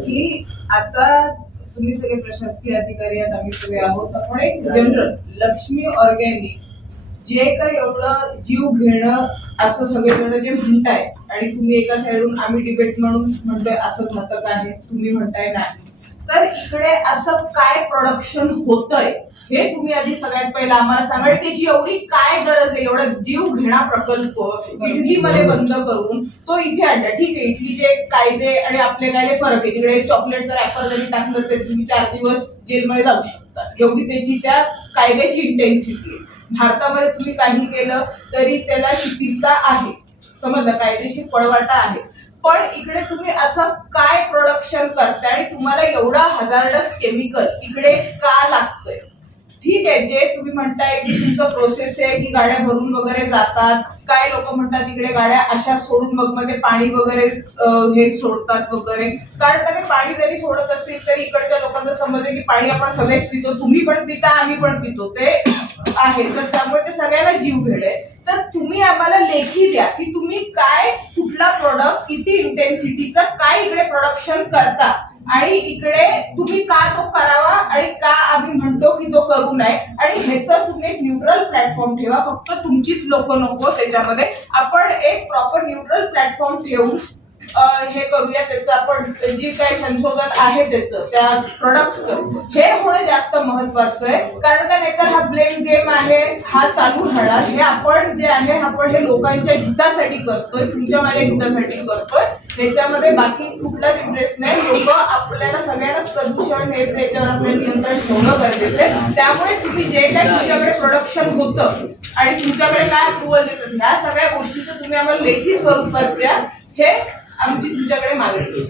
की आता तुम्ही सगळे प्रशासकीय अधिकारी आहेत, आम्ही सगळे आहोत. आपण एक जनरल लक्ष्मी ऑर्गॅनिक जे काही एवढं जीव घेणं असं सगळेजण जे म्हणताय आणि तुम्ही एका साईडून आम्ही डिबेट म्हणून म्हणतोय असं घातक आहे, तुम्ही म्हणताय नाही, तर इकडे असं काय प्रोडक्शन होतंय हे तुम्ही आधी सगळ्यात पहिला आम्हाला सांगा. त्याची एवढी काय गरज आहे? एवढा जीव घेणा प्रकल्प इटलीमध्ये बंद करून तो इथे आणला. ठीक आहे, इटलीचे कायदे आणि आपले कायदे फरक आहे. तिकडे चॉकलेटचं रॅपर जरी टाकलं तरी तुम्ही 4 दिवस जेलमध्ये जाऊ शकता, एवढी त्याची त्या कायद्याची इंटेन्सिटी आहे. भारतामध्ये तुम्ही काही केलं तरी त्याला शिथिलता आहे, समजलं, कायदेशीर पळवाटा आहे. पण इकडे तुम्ही असं काय प्रोडक्शन करताय आणि तुम्हाला एवढा हजार्डस केमिकल इकडे का लागतंय? ठीक आहे, जे तुम्ही म्हणताय की तुमचं प्रोसेस आहे की गाड्या भरून वगैरे जातात, काय लोक म्हणतात इकडे गाड्या अशा सोडून मग मध्ये पाणी वगैरे हे सोडतात वगैरे. कारण का ते पाणी जरी सोडत असतील तरी इकडच्या लोकांचं समज आहे की पाणी आपण सगळेच पितो, तुम्ही पण पिता आम्ही पण पितो, ते आहे. तर त्यामुळे ते सगळ्यांना जीव भेडे. तर तुम्ही आम्हाला लेखी द्या की तुम्ही काय, कुठला प्रोडक्ट, किती इंटेन्सिटीचा काय इकडे प्रोडक्शन करता आणि इकडे तुम्ही का तो करावा आणि का आम्ही म्हणतो की तो करू नये. आणि ह्याचं तुम्ही एक न्यूट्रल प्लॅटफॉर्म ठेवा. फक्त तुमचीच लोक नको त्याच्यामध्ये, आपण एक प्रॉपर न्यूट्रल प्लॅटफॉर्म ठेवून हे करूया. त्याचं आपण जे काही संशोधन आहे त्याचं, त्या प्रोडक्टचं हे होणं जास्त महत्वाचं आहे. कारण का नाहीतर हा ब्लेम गेम आहे, हा चालू राहणार. हे आपण जे आहे आपण हे लोकांच्या हितासाठी करतोय, तुमच्या माझ्या हितासाठी करतोय. त्याच्यामध्ये बाकी कुठलाच इंटरेस्ट नाही. लोक आपल्याला सगळ्यांनाच प्रदूषण हे त्याच्यावर आपलं नियंत्रण ठेवणं गरजेचं आहे. त्यामुळे तुम्ही जे काही तुमच्याकडे प्रोडक्शन होतं आणि तुमच्याकडे काय अप्रुव्हल देतात, ह्या सगळ्या गोष्टीचं तुम्ही आम्हाला लेखी स्वरूपात द्या. हे आमची तुमच्याकडे मागणी.